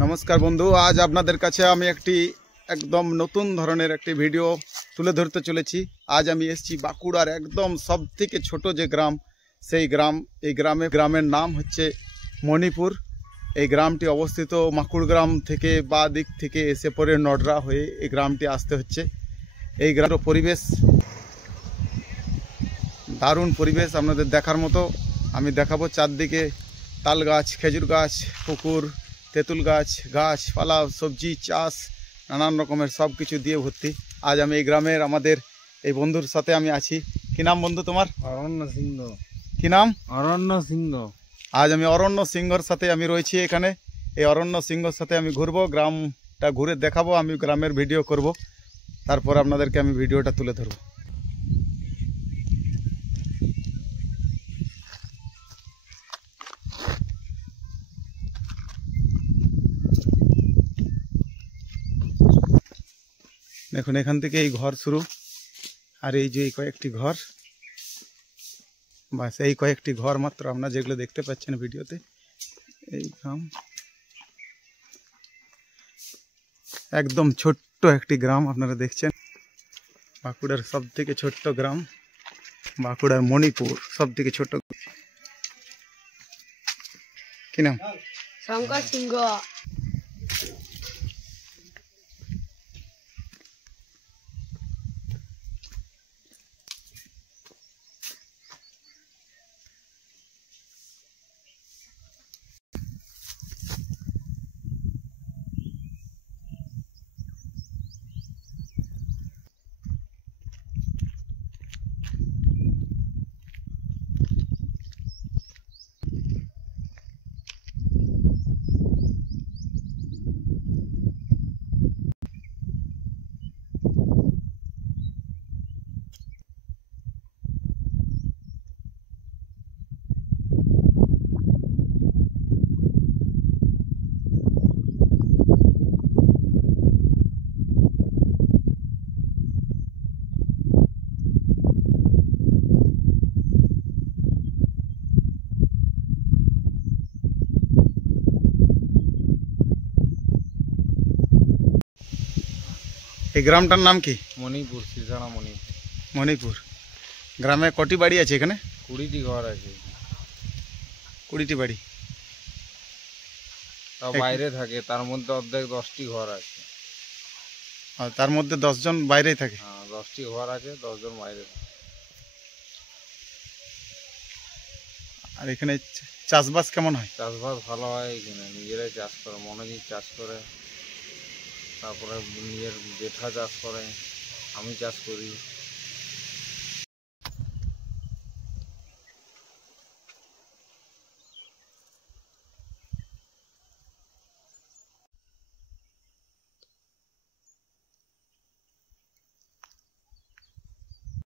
नमस्कार बंधु आज आपनादेर काछे आमी एकटी एकदम नतून धरनेर एकटी भिडियो तुले धरते चलेछि। आज आमी एसेछि बाँकुड़ार एकदम सबथेके छोटो जे ग्राम सेई ग्राम ग्रामेर नाम हच्छे मणिपुर। এই গ্রামটি অবস্থিত মাকুড় গ্রাম থেকে বা দিক থেকে এসে পরে নডরা হয়ে এই গ্রামটি আসতে হচ্ছে। এই গ্রামের পরিবেশ দারুণ পরিবেশ আপনাদের দেখার মতো। আমি দেখাবো চারদিকে তাল গাছ, খেজুর গাছ, পুকুর, তেঁতুল গাছ, গাছপালা, সবজি চাষ, নানান রকমের সব কিছু দিয়ে ভর্তি। আজ আমি এই গ্রামের আমাদের এই বন্ধুর সাথে আমি আছি। কি নাম বন্ধু তোমার? অরণ্য সিংহ। কি নাম? অরণ্য সিংহ। आज আমি অরণ্য সিংহর সাথে আমি রয়েছি এখানে। এই অরণ্য সিংহর সাথে আমি ঘুরবো, গ্রামটা ঘুরে দেখাবো, আমি গ্রামের ভিডিও করব, তারপর আপনাদেরকে আমি ভিডিওটা তুলে ধরব। দেখুন এখান থেকে এই ঘর শুরু, আর এই যে এই কয়েকটি ঘর, বাস এই কয়েকটি ঘর মাত্র আপনারা যেগুলো দেখতে পাচ্ছেন ভিডিওতে। এই গ্রাম একদম ছোট্ট একটি গ্রাম আপনারা দেখছেন। বাঁকুড়ার সবথেকে ছোট্ট গ্রাম, বাঁকুড়ার মণিপুর সবথেকে ছোট। কি নাম? শঙ্কর সিংহ। এই গ্রামটার নাম কি? মণিপুর, শিরসানা মণিপুর। মণিপুর গ্রামে কটি বাড়ি আছে এখানে? 20টি ঘর আছে। 20টি বাড়ি তাও বাইরে থাকে, তার মধ্যে অর্ধেক 10টি ঘর আছে। আর তার মধ্যে 10 জন বাইরেই থাকে। হ্যাঁ, 10টি ঘর আছে, 10 জন বাইরে থাকে। আর এখানে চাষবাস কেমন হয়? চাষবাস ভালো হয় এখানে, নিজেরাই চাষ করে, মনোজিৎ চাষ করে, তারপরে নিজের জেঠা চাষ করে, আমি চাষ করি।